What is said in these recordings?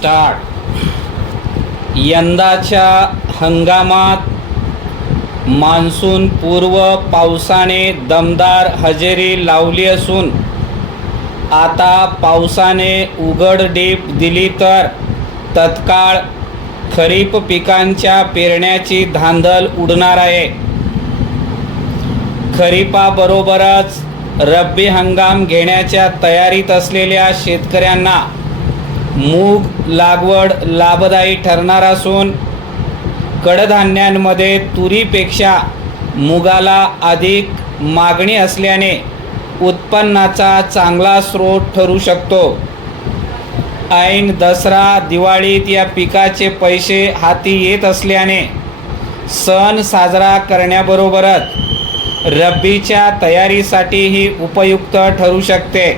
Start. यंदाच्या हंगामात monsoon पूर्व पावसाने दमदार हजेरी लावली असून आता पावसाने उघडडीप दिली तर तत्काळ खरीप पिकांच्या पेरण्याची धांदल उडणार आहे। खरीपाबरोबरच रब्बी हंगाम घेण्याच्या तयारीत असलेल्या शेतकऱ्यांना मूग लागवड लाभदायी ठरणार असून कडधान्यांमध्ये तुरीपेक्षा मुगाला अधिक मागणी असल्याने उत्पन्नाचा चांगला स्रोत ठरू शकतो। ऐन दसरा दिवाळीत या पिकाचे पैसे हाती येत असल्याने सण साजरा करण्याबरोबरच रब्बीच्या तयारीसाठीही उपयुक्त ठरू शकते।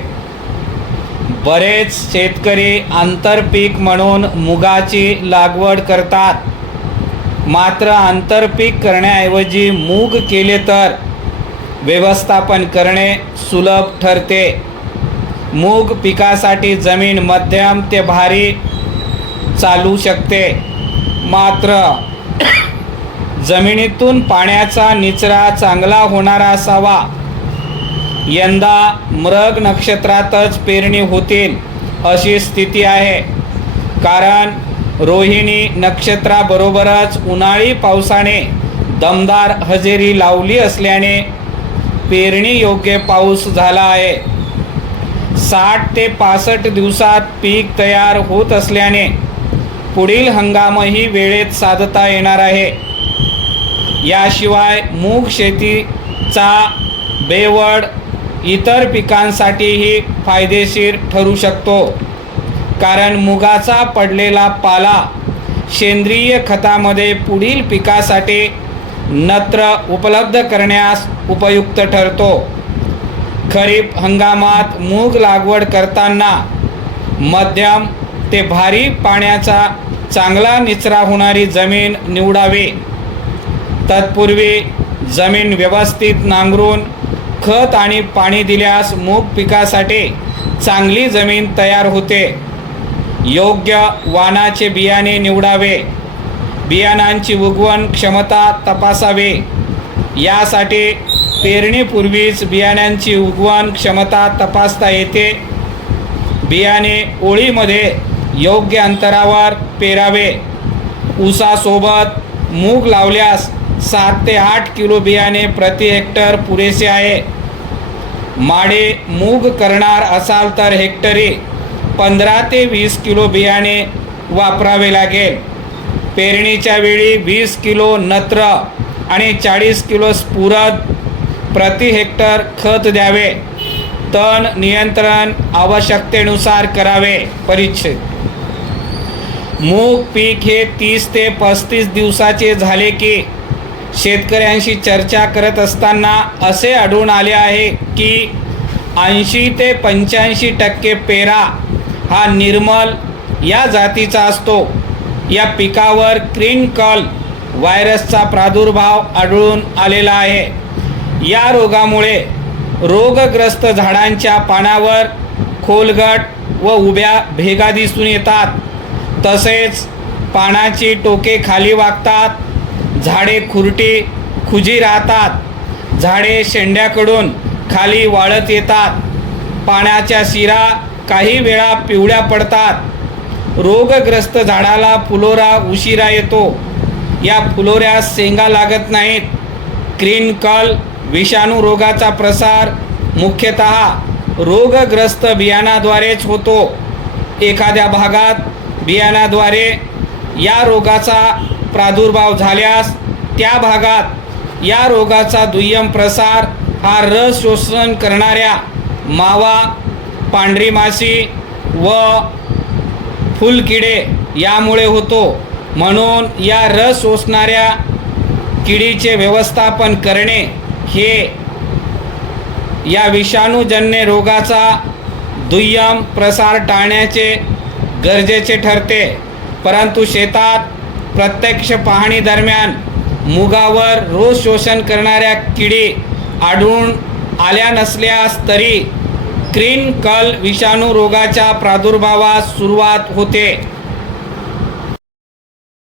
बरेच शेतकरी आंतरपीक म्हणून मुगाची लागवड करतात, मात्र आंतरपीक करण्याऐवजी मूग केले तर व्यवस्थापन करणे सुलभ ठरते। मूग पिकासाठी जमीन मध्यम ते भारी चालू शकते, मात्र जमिनीतून पाण्याचा निचरा चांगला होणारा असावा। यंदा मृग नक्षत्रातच पेरणी होतील अशी स्थिती आहे, कारण रोहिणी नक्षत्राबरोबरच उन्हाळी पावसाने दमदार हजेरी लावली असल्याने पेरणी योग्य पाऊस झाला आहे। 60 ते 65 दिवसात पीक तयार होत असल्याने पुढील हंगामही वेळेत साधता येणार आहे। याशिवाय मूग शेतीचा बेवड इतर पिकांसाठीही फायदेशीर ठरू शकतो, कारण मुगाचा पडलेला पाला सेंद्रिय खतामध्ये पुढील पिकासाठी नत्र उपलब्ध करण्यास उपयुक्त ठरतो। खरीप हंगामात मूग लागवड करताना मध्यम ते भारी पाण्याचा चांगला निचरा होणारी जमीन निवडावी। तत्पूर्वी जमीन व्यवस्थित नांगरून खत आणि पाणी दिल्यास मूग पिकासाठी चांगली जमीन तयार होते। योग्य वाणाचे बियाणे निवडावे, बियाणांची उगवण क्षमता तपासावी। यासाठी पेरणीपूर्वीच बियाण्यांची उगवण क्षमता तपासता येते। बियाणे ओळीमध्ये योग्य अंतरावर पेरावे। ऊसासोबत मूग लावल्यास 7 ते 8 किलो बियाणे प्रति हेक्टर पुरेसे आहे। माडे मूग करणार असाल तर हेक्टरी 15 ते 20 किलो बियाणे वापरावे लागेल। पेरणीच्या वेळी 20 किलो नत्र आणि 40 किलो स्फुरद प्रति हेक्टर खत द्यावे। तण नियंत्रण आवश्यकतेनुसार करावे। परिच्छेद मूग पीक हे 30 ते 35 दिवसाचे झाले की शेतकऱ्यांशी चर्चा करत असताना असे आढळून आले आहे की 80 ते 85% पेरा हा निर्मल या जातीचा असतो। या पिकावर ग्रीन कल व्हायरसचा प्रादुर्भाव आढळून आलेला आहे। या रोगामुळे रोगग्रस्त झाडांच्या पानावर खोलगट व उभ्या भेगा दिसून येतात। तसेच पानाची टोके खाली वाकतात, झाडे खुजी राहतात, झाडे शेंड्याकडून खाली वाळत येतात, पानाच्या शिरा काही वेळा पिवळ्या पडतात। रोगग्रस्त झाडाला फुलोरा उशिरा येतो, या फुलोऱ्यास शेंगा लागत नाहीत। ग्रीन कल विषाणू रोगाचा प्रसार मुख्यतः रोगग्रस्त बियाणाद्वारेच होतो। एखाद्या भागात बियाणाद्वारे या रोगाचा प्रादुर्भाव झाल्यास त्या भागात या रोगाचा दुय्यम प्रसार हा रस शोषण करणाऱ्या मावा, पांढरी माशी व फुलकिडे यामुळे होतो। म्हणून या रस शोषणाऱ्या किडीचे व्यवस्थापन करणे हे या विषाणूजन्य रोगाचा दुय्यम प्रसार टाळण्याचे गरजेचे ठरते। परंतु शेतात प्रत्यक्ष पाहणी दरम्यान मुगावर रोग शोषण करणाऱ्या किडी आढळून आल्या नसल्यास तरी ग्रीन कल विषाणू रोगाच्या प्रादुर्भावास सुरुवात होते।